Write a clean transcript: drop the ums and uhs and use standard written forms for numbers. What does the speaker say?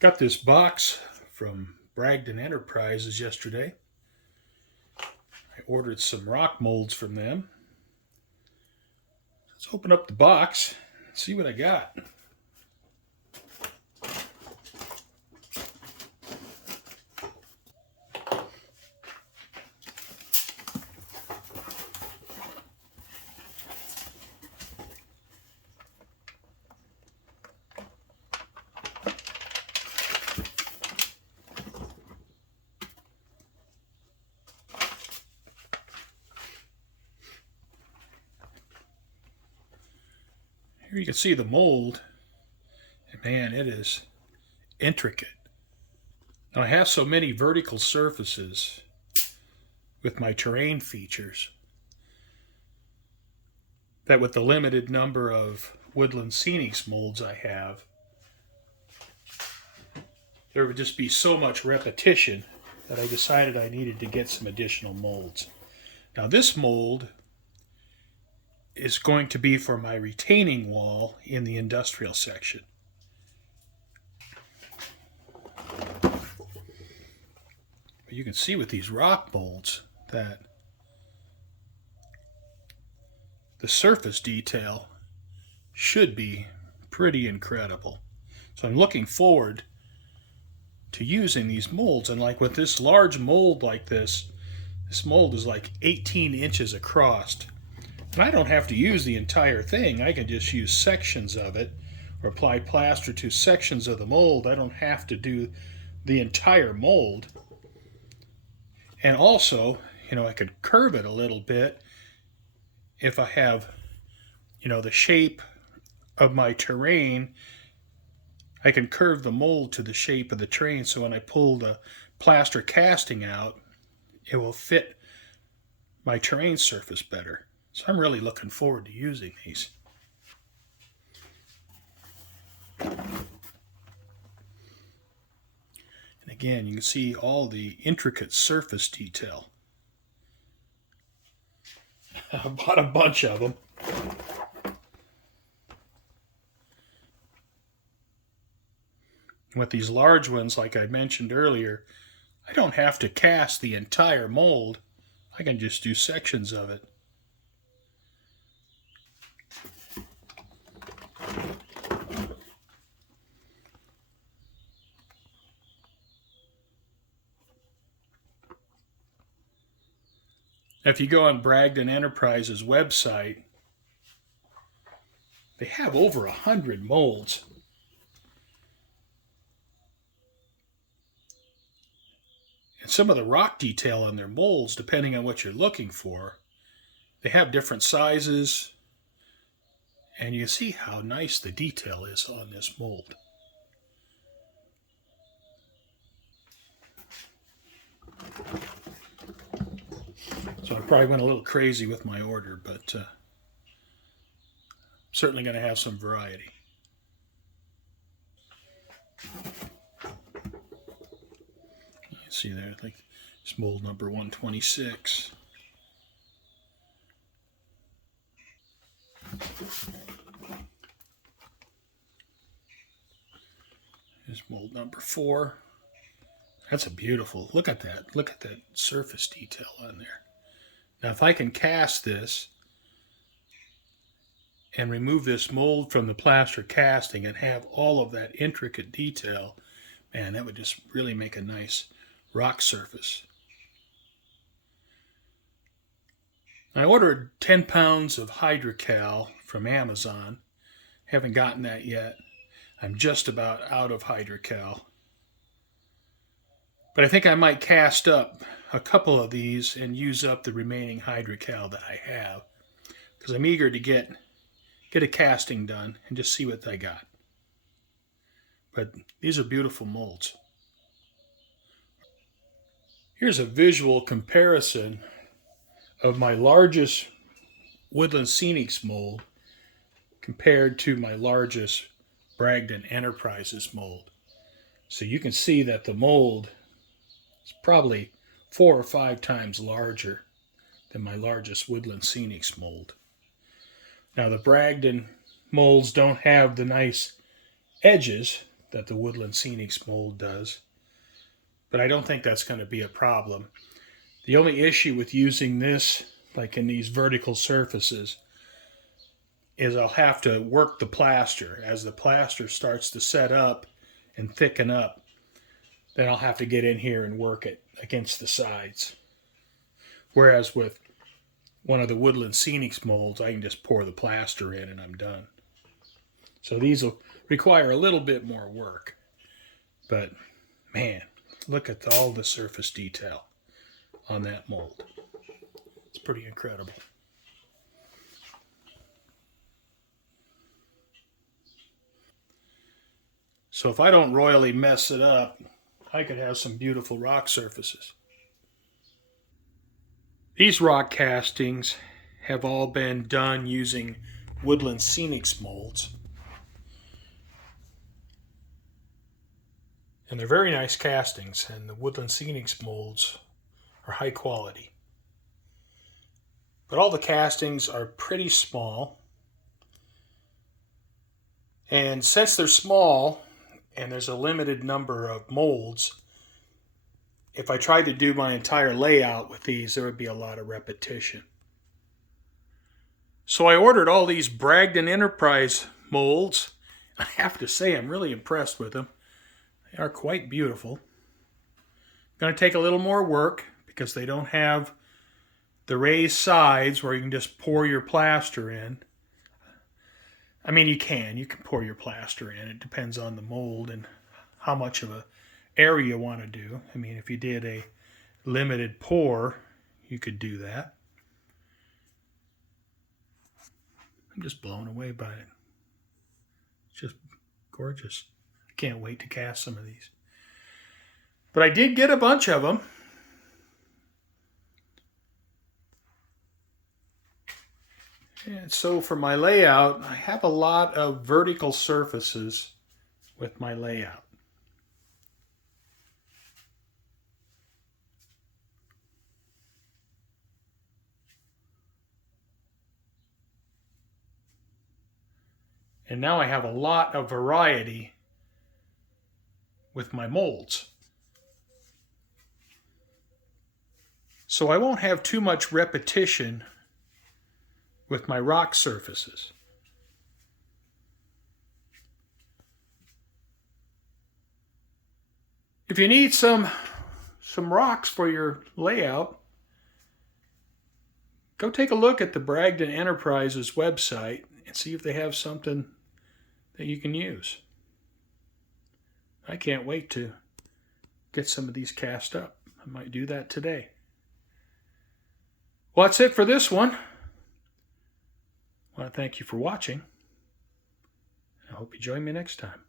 Got this box from Bragdon Enterprises yesterday. I ordered some rock molds from them. Let's open up the box and see what I got. Here you can see the mold, and man, it is intricate. Now I have so many vertical surfaces with my terrain features that with the limited number of woodland scenics molds I have, there would just be so much repetition that I decided I needed to get some additional molds. Now this mold is going to be for my retaining wall in the industrial section. You can see with these rock molds that the surface detail should be pretty incredible. So I'm looking forward to using these molds. And like with this large mold like this mold is like 18 inches across. And I don't have to use the entire thing. I can just use sections of it or apply plaster to sections of the mold. I don't have to do the entire mold. And also, I could curve it a little bit if I have, the shape of my terrain. I can curve the mold to the shape of the terrain, so when I pull the plaster casting out, it will fit my terrain surface better. So I'm really looking forward to using these. And again, you can see all the intricate surface detail. I bought a bunch of them. With these large ones, like I mentioned earlier, I don't have to cast the entire mold. I can just do sections of it. If you go on Bragdon Enterprises website, they have over 100 molds. And some of the rock detail on their molds, depending on what you're looking for, they have different sizes. And you see how nice the detail is on this mold. So I probably went a little crazy with my order, but certainly going to have some variety. You see there, like it's mold number 126. Here's mold number 4. That's a beautiful, look at that surface detail on there. Now if I can cast this and remove this mold from the plaster casting and have all of that intricate detail, man, that would just really make a nice rock surface. I ordered 10 pounds of hydrocal from Amazon. Haven't gotten that yet. I'm just about out of hydrocal. But I think I might cast up a couple of these and use up the remaining hydrocal that I have, because I'm eager to get a casting done and just see what I got. But these are beautiful molds. Here's a visual comparison of my largest Woodland Scenics mold compared to my largest Bragdon Enterprises mold. So you can see that the mold is probably 4 or 5 times larger than my largest Woodland Scenics mold. Now the Bragdon molds don't have the nice edges that the Woodland Scenics mold does. But I don't think that's going to be a problem. The only issue with using this, like in these vertical surfaces, is I'll have to work the plaster. As the plaster starts to set up and thicken up, then I'll have to get in here and work it against the sides. Whereas with one of the Woodland Scenics molds, I can just pour the plaster in and I'm done. So these will require a little bit more work. But man, look at all the surface detail on that mold. It's pretty incredible. So if I don't royally mess it up, I could have some beautiful rock surfaces. These rock castings have all been done using Woodland Scenics molds. And they're very nice castings, and the Woodland Scenics molds are high quality. But all the castings are pretty small. And since they're small, and there's a limited number of molds, if I tried to do my entire layout with these, there would be a lot of repetition. So I ordered all these Bragdon Enterprise molds. I have to say I'm really impressed with them. They are quite beautiful. Going to take a little more work because they don't have the raised sides where you can just pour your plaster in. I mean, you can pour your plaster in. It depends on the mold and how much of a area you want to do. I mean, if you did a limited pour, you could do that. I'm just blown away by it. It's just gorgeous. I can't wait to cast some of these. But I did get a bunch of them. And so for my layout, I have a lot of vertical surfaces with my layout. And now I have a lot of variety with my molds. So I won't have too much repetition with my rock surfaces. If you need some rocks for your layout, go take a look at the Bragdon Enterprises website and see if they have something that you can use. I can't wait to get some of these cast up. I might do that today. Well, that's it for this one. I want to thank you for watching. I hope you join me next time.